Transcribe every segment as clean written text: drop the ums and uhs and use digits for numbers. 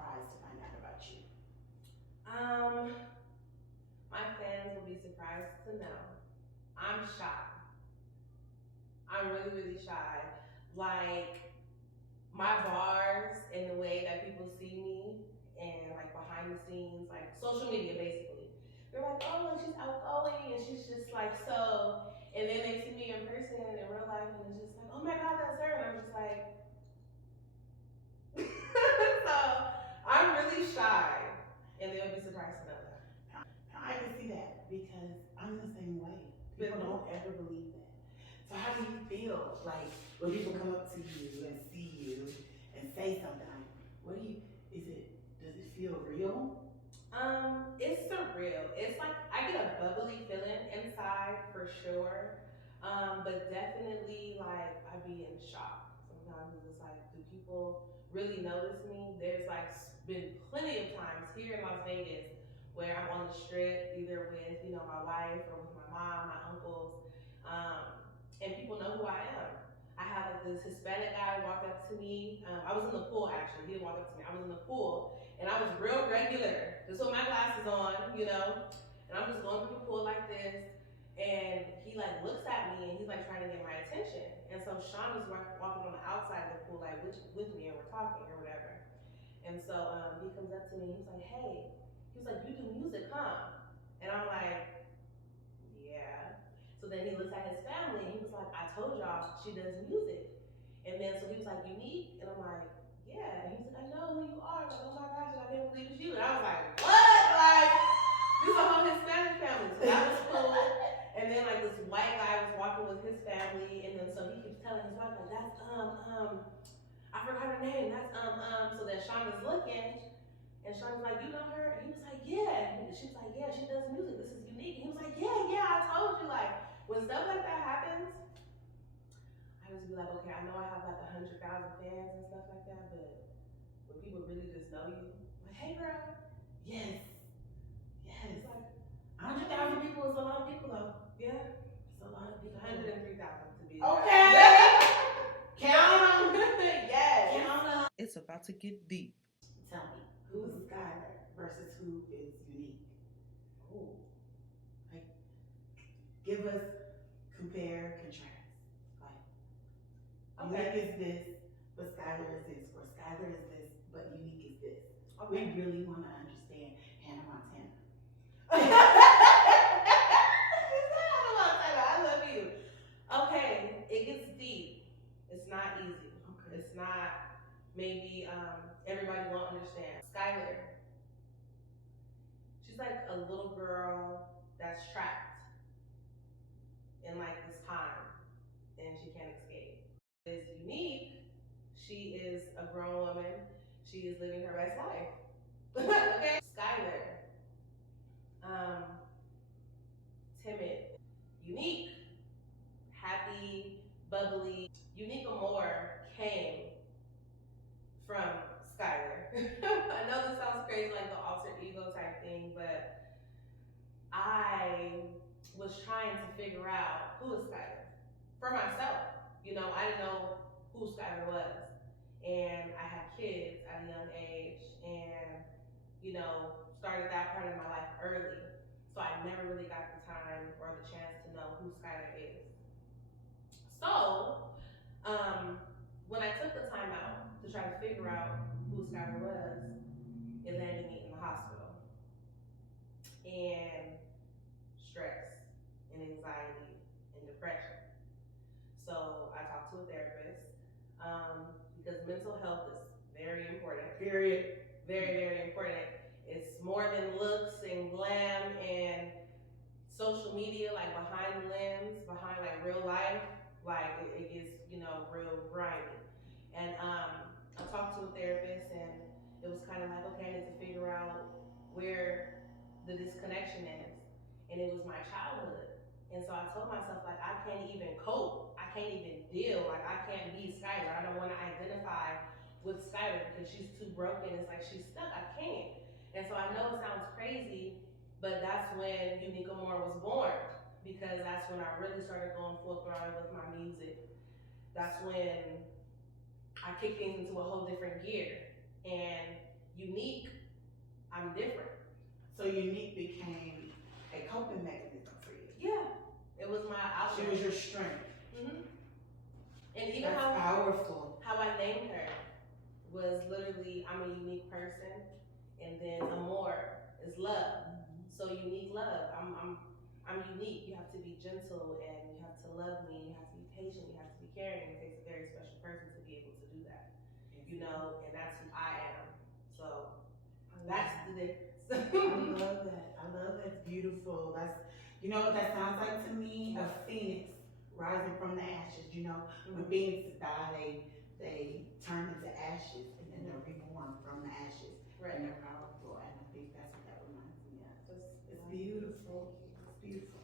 surprised to find out about you? My fans will be surprised to know I'm shy. I'm really, really shy. Like, my bars and the way that people see me and like behind the scenes, like social media basically. They're like, oh, look, she's outgoing and she's just like so. And then they see me in person in real life and it's just like, oh my God, that's her. And I'm just like, so I'm really shy. And they'll be surprised to know that. I can see that because I'm the same way. People don't ever believe that. So how do you feel like when people come up to you and see you and say something like, does it feel real? It's surreal. It's like I get a bubbly feeling inside for sure. But definitely like I be in shock. Sometimes it's just like, do people really notice me? There's like been plenty of times here in Las Vegas where I'm on the strip, either with, my wife or with my mom, my uncles, and people know who I am. I had like this Hispanic guy walk up to me. I was in the pool actually. He didn't walk up to me. I was in the pool and I was real regular, just with my glasses on, and I'm just going through the pool like this. And he like looks at me and he's like trying to get my attention. And so Sean is walking on the outside of the pool like with me and we're talking or whatever. And so he comes up to me and he's like, hey, he was like, you do music, huh? And I'm like, yeah. So then he looks at his family and he was like, I told y'all she does music. And then so he was like, Unique? And I'm like, yeah. And he was like, I know who you are. Like, oh my gosh, I can't believe it's you. And I was like, what? Like, this is a whole Hispanic family. So that was cool. And then like this white guy was walking with his family, and then so he keeps telling his wife, like, that's I forgot her name. That's So then Sean is looking, and Sean was like, you know her? And he was like, yeah. And she was like, yeah, she does music. This is Unique. And he was like, yeah, I told you. Like, when stuff like that happens, I just be like, okay, I know I have like 100,000 fans and stuff like that, but when people really just know you, like, hey girl, Yes. it's like 100,000 people is a lot of people though. yeah, It's a lot of people. 103,000 to be Okay. Count them. Yes. Count them. It's about to get deep. Tell me, who's Skylar versus who is Unique? Oh. Like, give us, compare, contrast. Like, Okay. Unique is this, but Skylar is this, or Skylar is this, but Unique is this. Okay. We really want to understand Hannah Montana. I love you. Okay, it gets deep. It's not easy. Okay. It's not maybe everybody won't understand. Skylar, she's like a little girl that's trapped in like this time and she can't escape. Is Unique. She is a grown woman. She is living her best life. Okay. Skylar, timid. Unique, happy, bubbly. Unique Amor came from Skylar. I know this sounds crazy, like the alter ego type thing, but I was trying to figure out who is Skylar for myself. I didn't know who Skylar was. And I had kids at a young age and, started that part of my life early. So I never really got the time or the chance to know who Skylar is. So, when I took the time out to try to figure out who Skylar was, it landed me in the hospital. And stress and anxiety and depression. So I talked to a therapist because mental health is very important. Period. Very, very important. It's more than looks and glam and social media, like behind the lens, behind like real life, like it gets, real grimy. And I talked to a therapist and it was kind of like, okay, I need to figure out where the disconnection is. And it was my childhood. And so I told myself, like, I can't even cope. I can't even deal. Like, I can't be Skylar. I don't want to identify with Skylar because she's too broken. It's like she's stuck. I can't. And so I know it sounds crazy, but that's when Unique Amor was born, because that's when I really started going full throttle with my music. That's when I kicked things into a whole different gear. And Unique Even That's powerful. How I named her was literally, I'm a unique person, and then amor is love. So unique love. I'm unique. You have to be gentle, and you have to love me. You have to be patient. You have to be caring. It takes a very special person to be able to do that. You know, and that's who I am. So that's the difference. I love that. I love that. It's beautiful. That's, you know what that sounds like to me? A phoenix rising from the ashes. You know, when phoenixes die, they turn into ashes, and then they're reborn from the ashes, right. And they're powerful. And I think that's what that reminds me of. It's beautiful. It's beautiful.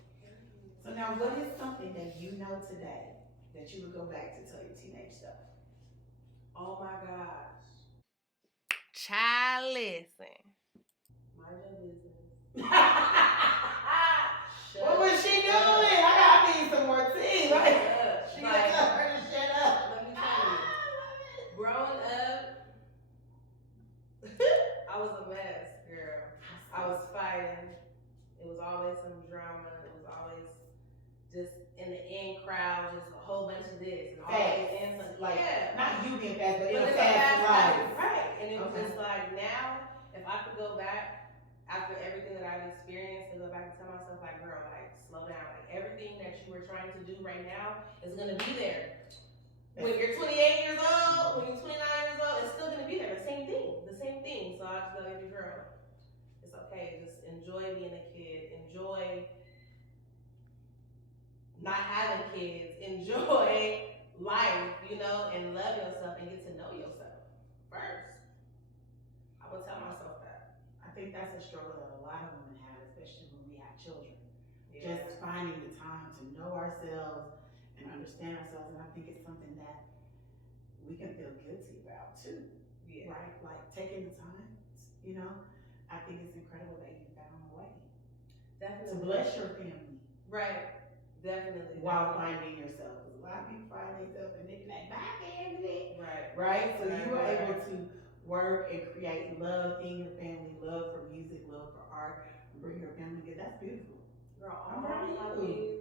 So now, what is something that you know today that you would go back to tell your teenage self? Oh my gosh. Child, listen. Mind your business. What was she doing? I need some more tea. She like, tell her to shut up. Let me tell you. Growing up, I was a mess, girl. I was fighting. It was always some drama. It was always just in the in crowd, just a whole bunch of this and always in some, like, yeah. Not you being fast, but it's a fast life. Right. And it was just like now, if I could go back after everything that I've experienced and go back and tell myself, like, girl, like, slow down. Like, everything that you were trying to do right now is gonna be there. When you're 28 years old, when you're 29 years old, it's still gonna be there. The same thing. The same thing. So I just go, every girl, it's okay. Just enjoy being a kid. Enjoy not having kids. Enjoy life, you know, and love yourself and get to know yourself first. I would tell myself that. I think that's a struggle that a lot of women have, especially when we have children. Yeah. Just finding the time to know ourselves and understand ourselves. And I think it's something that we can feel guilty about too. Yeah. Right? Like taking the time, you know, I think it's incredible that you found a way. Definitely. To bless your family. Right. Definitely. While finding yourself. Because a lot of people find themselves and they be like, my family. Right? So you were able to work and create love in your family, love for music, love for art, and bring your family together. That's beautiful. Girl, I'm proud of you.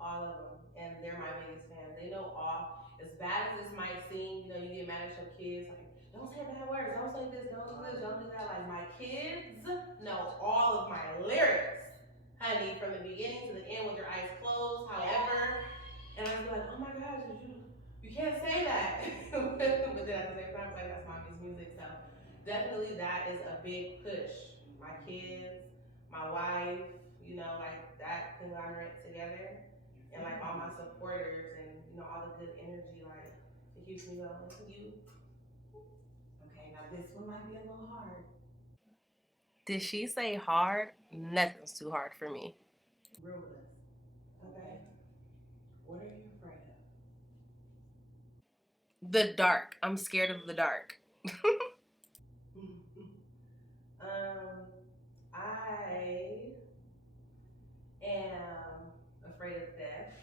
All of them, and they're my biggest fans. They know all. As bad as this might seem, you know, you get mad at your kids, like, don't say bad words, don't say this, don't do this, don't do that. Like, my kids know all of my lyrics, honey, from the beginning to the end with your eyes closed, however. And I was like, oh my gosh, you can't say that. But then at the same time, it's like, that's mommy's music. So definitely that is a big push. My kids, my wife, you know, like that conglomerate together. And like all my supporters and, you know, all the good energy, like, it keeps me going. You. Okay, now this one might be a little hard. Did she say hard? Nothing's too hard for me. Real with us. Okay. What are you afraid of? The dark. I'm scared of the dark. I am afraid of death.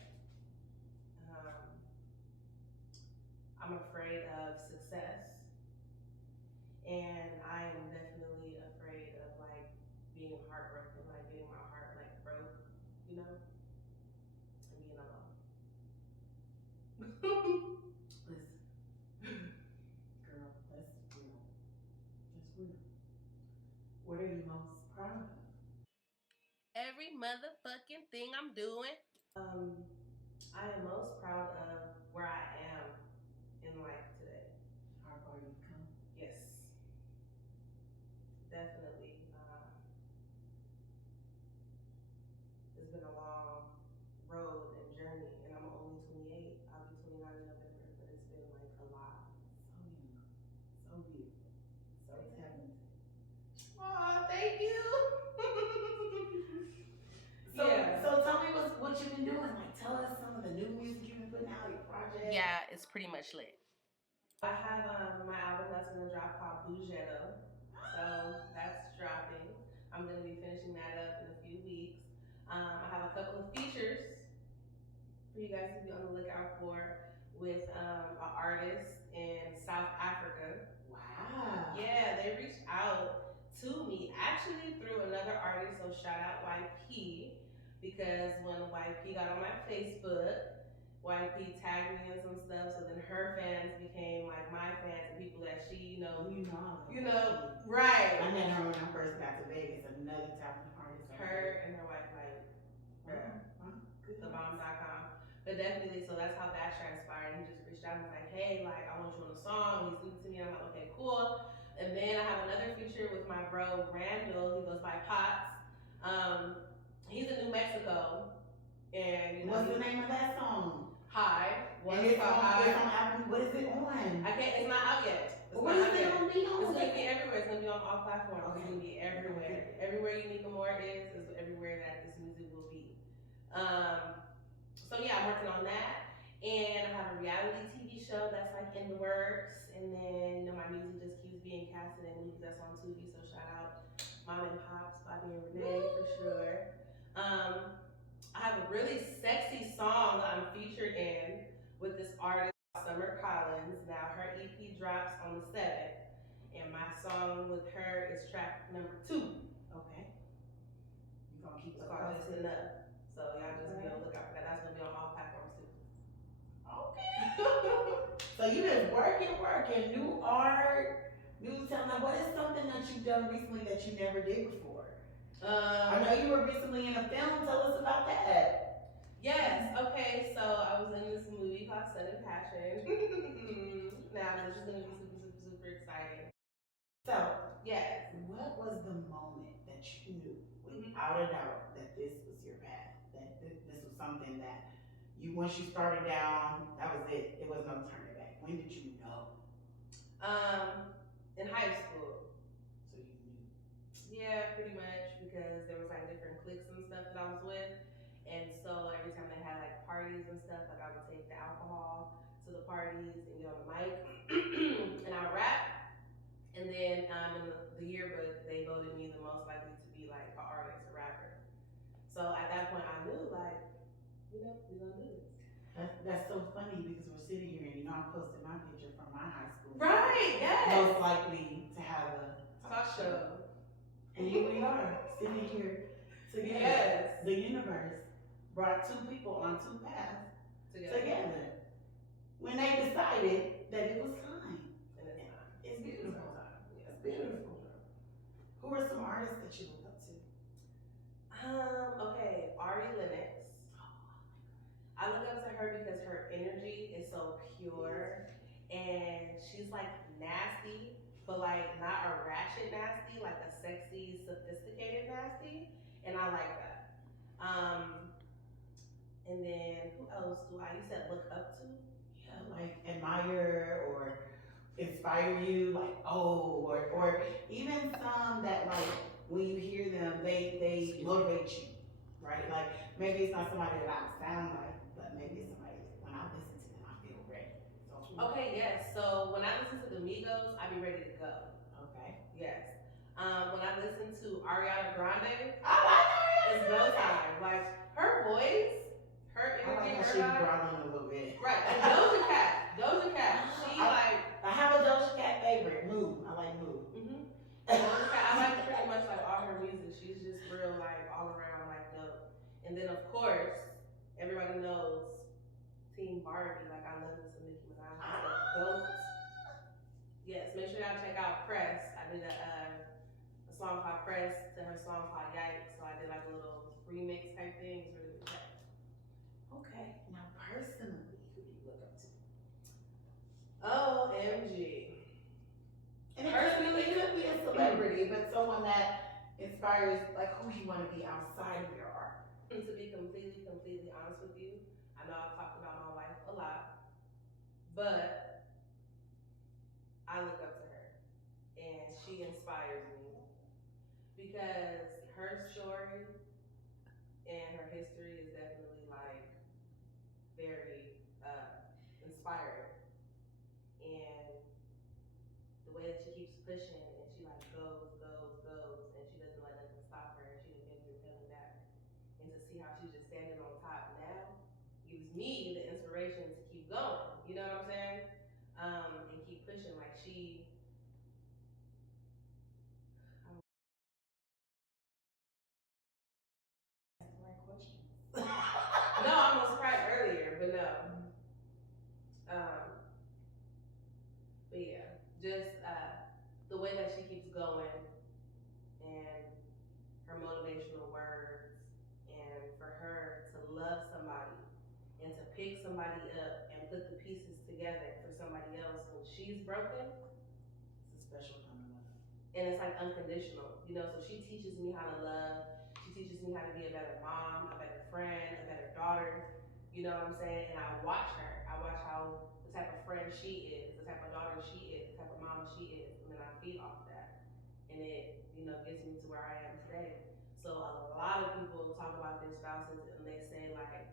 I'm afraid of success. And I am definitely afraid of like being heartbroken, like getting my heart like broke, you know, and being alone. Listen, girl, that's real. That's real. What are you most proud of? Every motherfucking thing I'm doing. I am most proud of where I am in life today. How far you've come? Yes, definitely. It's been a long road and journey, and I'm only 28. I'll be 29 in November, but it's been like a lot. So young, so beautiful, so talented. Oh, thank you. So tell me what you've been doing. Like, tell us some of the new music you've been putting out, your project. Yeah, it's pretty much lit. I have my album that's gonna drop called Bugetto. So that's dropping. I'm gonna be finishing that up in a few weeks. I have a couple of features for you guys to be on the lookout for with an artist in South Africa. Wow. Yeah, they reached out to me actually through another artist, so shout out YP. because when YP got on my Facebook, YP tagged me in some stuff, so then her fans became like my fans and people that she, right. I met her when I first got to Vegas, another talented artist. Her and her wife, like, the bomb.com. But definitely, so that's how that transpired. He just reached out and was like, hey, like, I want you on a song. He sent it to me. I'm like, okay, cool. And then I have another feature with my bro, Randall. He goes by Potts. He's in New Mexico. And, what's the name of that song? Hi. And it's on Apple. What is it on? It's not out yet. What is it gonna be on? It's gonna be everywhere. It's gonna be on all platforms. Okay. It's gonna be everywhere. Everywhere Unique Amor is everywhere that this music will be. So yeah, I'm working on that, and I have a reality TV show that's like in the works, and then my music just keeps being casted in movies that's on Tubi. So shout out Mom and Pops, Bobby and Renee for sure. I have a really sexy song that I'm featured in with this artist, Summer Collins. Now her EP drops on the 7th, and my song with her is track number 2. Okay. You gonna keep It's called Just Enough. So y'all just be on the lookout for that. That's gonna be on all platforms too. Okay. So you been working, new art, new talent. What is something that you've done recently that you never did before? I know you were recently in a film. Tell us about that. Yes. Okay. So I was in this movie called Sudden Passion. Now this is gonna be super exciting. So yes. What was the moment that you knew, without a doubt, that this was your path? That this was something that once you started down, that was it. It was no turning back. When did you know? In high school. So you knew. Yeah, pretty much, because there was like different cliques and stuff that I was with, and so every time they had like parties and stuff, like I would take the alcohol to the parties and get on the mic and I would rap. And then in the yearbook, they voted me the most likely to be like an artist, a rapper. So at that point, I knew like, we're gonna do this. That's so funny because we're sitting here and I posted my picture from my high school. Right, yes. Most likely to have a talk show. And here we are, sitting here together. Yes. The universe brought two people on two paths together. When they decided that it was time. And it's time. It's beautiful. It's beautiful. Who are some artists that you look up to? Okay, Ari Lennox. I look up to her because her energy is so pure, and she's like nasty, but like not a ratchet nasty, like a sexy, sophisticated nasty, and I like that. And then who else do you said look up to? Yeah, like admire or inspire you, like or even some that like when you hear them, they motivate you, right? Like maybe it's not somebody that I sound like, but maybe it's somebody that when I listen to them, I feel ready. So, okay, yes. So when I listen to the Migos, I be ready to go. Okay. Yes. When I listen to Ariana Grande, I like Ariana. It's no time. Like her voice, her energy, her growling a little bit. Right. And Doja Cat. She I have a Doja Cat favorite. Move. I like Move. Doja Cat. I like pretty much like all her music. She's just real like all around like dope. And then of course, everybody knows Team Barbie. Like I love me some Nicki Minaj. She's a goat. Yes. Make sure y'all check out Press. I did a song called Press to her song called Yikes. So I did like a little remix type thing. It's really good. Okay. Now personally, who do you look up to? OMG. And personally, it could be a celebrity, but someone that inspires like who you want to be outside of your art. And to be completely honest with you, I know I've talked about my wife a lot, but I look up to her and she inspires me because her story and her history is definitely like very inspiring, and the way that she keeps pushing and she like goes, and she doesn't let nothing stop her, and she done been through hell and back, and to see how she's just standing on top now gives me the inspiration to keep going. You know what I'm saying? And keep pushing. Like she. That's the right question. together for somebody else when she's broken. It's a special kind of love. And it's like unconditional, you know. So she teaches me how to love. She teaches me how to be a better mom, a better friend, a better daughter. You know what I'm saying? And I watch her. I watch how the type of friend she is, the type of daughter she is, the type of mom she is, and then I feed off that, and it, you know, gets me to where I am today. So a lot of people talk about their spouses and they say like,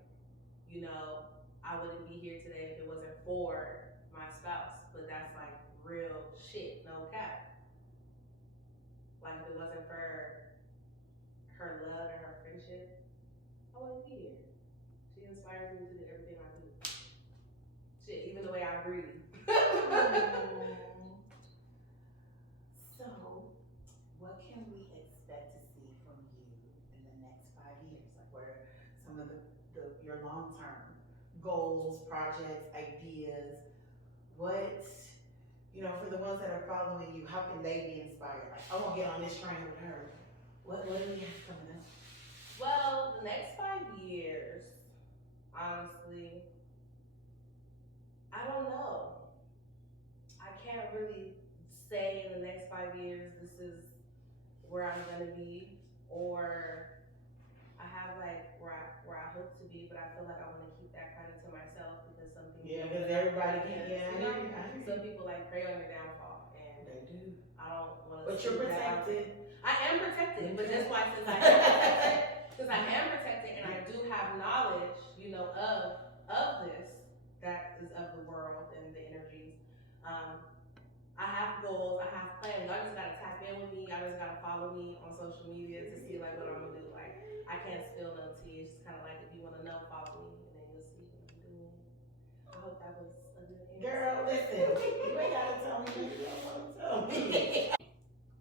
you know, I wouldn't be here today if it wasn't for my spouse, but that's like real shit, no cap. Like if it wasn't for her love and her friendship, I wouldn't be here. She inspires me to do everything I do. Shit, even the way I breathe. So, what can we expect to see from you in the next 5 years? Like, what are some of your long-term goals, projects, ideas? What, you know, for the ones that are following you, how can they be inspired? Like, I won't get on this train with her. What do we have coming up? Well, the next 5 years, honestly, I don't know. I can't really say in the next 5 years this is where I'm gonna be, or I have like where I hope to be, but I feel like I want to keep that kind of to myself because some people, Because everybody can, you know, some people like prey on your downfall, and they do. I don't want to. But you're protected. I am protected, but that's why since I am protected, and I do have knowledge, you know, of this that is of the world and the energies. I have goals, I have plans. Y'all just gotta tap in with me. Y'all just gotta follow me on social media to see like what I'm gonna do. Like I can't spill no tea. It's just kind of like if you want to know, follow me, and then you'll see what I'm doing. I hope that was a good answer. Girl, listen, you ain't gotta tell me what you don't want to tell me.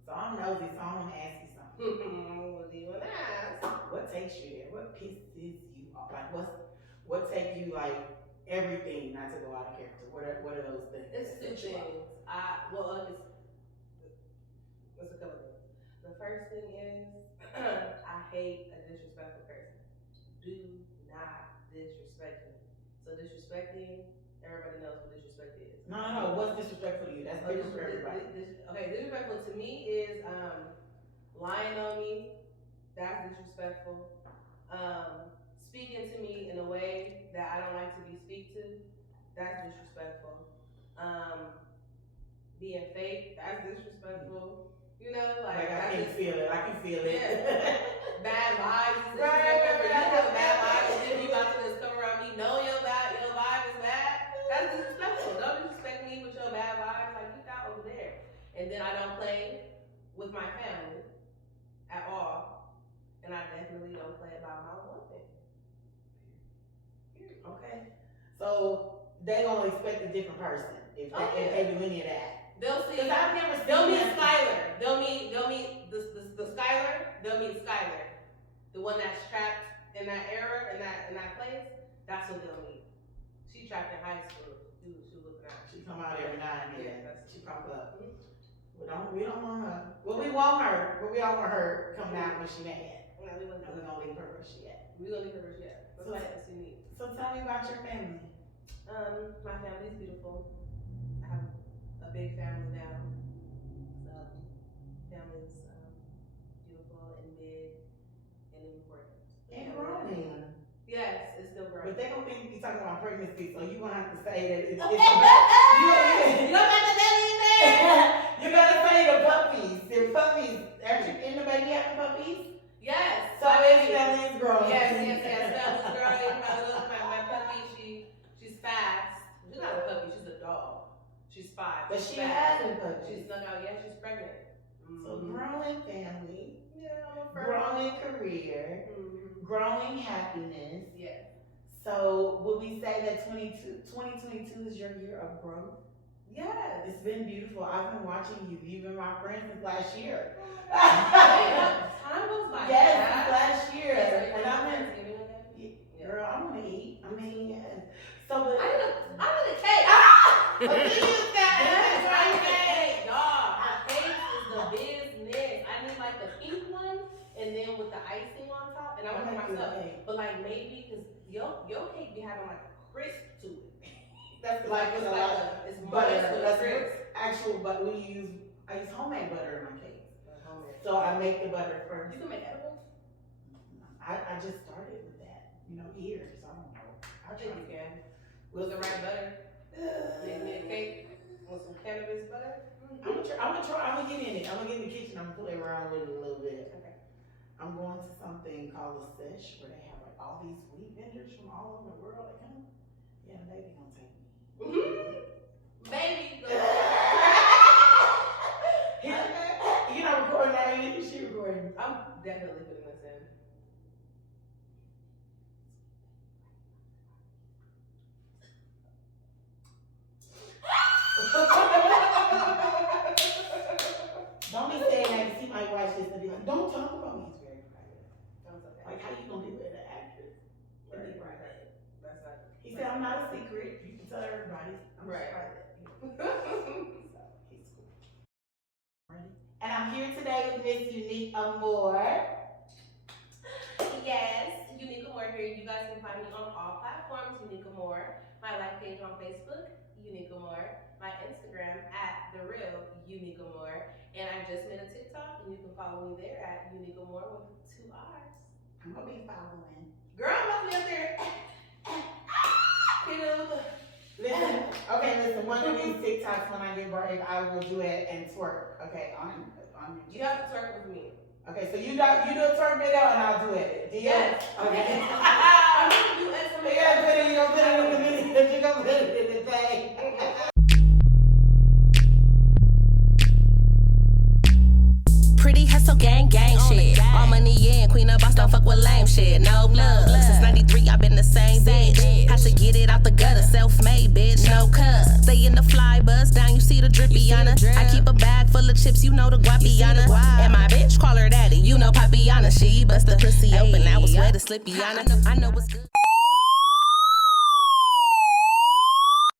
So I'm nosy, so I want to ask you something. What do you want to ask? What takes you there? What pisses you off? Like what take you like everything not to go out of character? What are those things? It's two things. It's a couple things. The first thing is I hate a disrespectful person. Do not disrespect me. So disrespecting, everybody knows what disrespect is. No. What's disrespectful to you? That's different for everybody. Disrespectful to me is lying on me. That's disrespectful. Speaking to me in a way that I don't like to be speak to. That's disrespectful. Being fake, that's disrespectful. You know, like I can feel it. Yeah. Bad vibes is disrespectful. You have bad vibes, and then you about to just come around me, know your vibe is bad. That's disrespectful. Don't disrespect me with your bad vibes. Like get that over there. And then I don't play with my family at all, and I definitely don't play about my woman. Okay. So they gonna expect a different person if they do any of that. They'll see. They'll meet Skylar. They'll meet the Skylar. They'll meet Skylar, the one that's trapped in that era, in that place. That's what they'll meet. She trapped in high school. She looking out. She come out every night and then Yeah, she pop up. We don't want her. Well, we want her, but we all want her coming out when she mad. Yeah, we gonna leave her where she at. We gonna leave her where she at. That's why it's unique. So tell me about your family. My family's beautiful. I have a big family now. So family's beautiful and big and important. And growing. Yes, it's still growing. But they gonna think you talking about pregnancy, so you gonna have to say that it's you don't have to say anything. You gotta say the puppies. The puppies. Aren't you in the baby having puppies? Yes. So his family is growing. Yes. Family's growing. My puppy, she's fast. She's not a puppy. She's a dog. She's 5. But she has a puppy. She's snuck out. Yeah, she's pregnant. So growing family. Yeah, I'm a growing career. Growing happiness. Yes. So would we say that 2022 is your year of growth? Yes. It's been beautiful. I've been watching you. You've been my friend since last year. Time goes by. Yes, since last year. Yes, and I've been, girl, I want to eat. I mean, yes. So, but I need a cake. Yes, cake. Y'all, my cake is the business. I need like the pink one, and then with the icing on top, and I want it myself. But like maybe because your cake be having like a crisp to it. That's like it's with a like lot it's of butter. butter. That's That's actual, but I use homemade butter in my cakes. homemade. So I make the butter first. You can make edibles. I just started with that, here, so I don't know. I think you can. With the right butter. Make me a cake with some cannabis butter. I'm gonna get in it. I'm gonna get in the kitchen. I'm gonna play around with it a little bit. Okay. I'm going to something called a sesh where they have like all these weed vendors from all over the world that come. Yeah, the baby gonna take me. Baby. You're not recording now, she recording. I'm definitely putting this in. Don't be saying that, he might watch this and be like, don't talk about me. He's very private. That's okay. Like, how you gonna do it as an actress? Right. Be private. That's not. He said, I'm not a secret. You can tell everybody. I'm Right. private. So, he's cool. Ready? And I'm here today with Miss Unique Amor. Yes, Unique Amor here. You guys can find me on all platforms, Unique Amor. My life page on Facebook, Unique Amor. My Instagram @TheRealUnique Amor. And I just made a TikTok, and you can follow me there @Unique Amor with 2 R's. I'm gonna be following. Girl, I'm up there. Listen, one of these TikToks when I get brave, I will do it and twerk. Okay, on You have to twerk with me. Okay, so you do a twerk video and I'll do it. Yes. Okay. I'm gonna do it. You're gonna put it in the video. You're gonna put it in the thing. Pretty hustle gang shit. All money in, queen of boss, don't fuck with lame shit. No love. Since 93, I've been the same bitch. Had to get it out the gutter, self-made bitch, no cuss. Stay in the fly bus, down you see the drippiana. I keep a bag full of chips, you know the guapiana. And my bitch call her daddy, you know Papiana. She bust the pussy open, I was wet as Slippyana. I know what's good.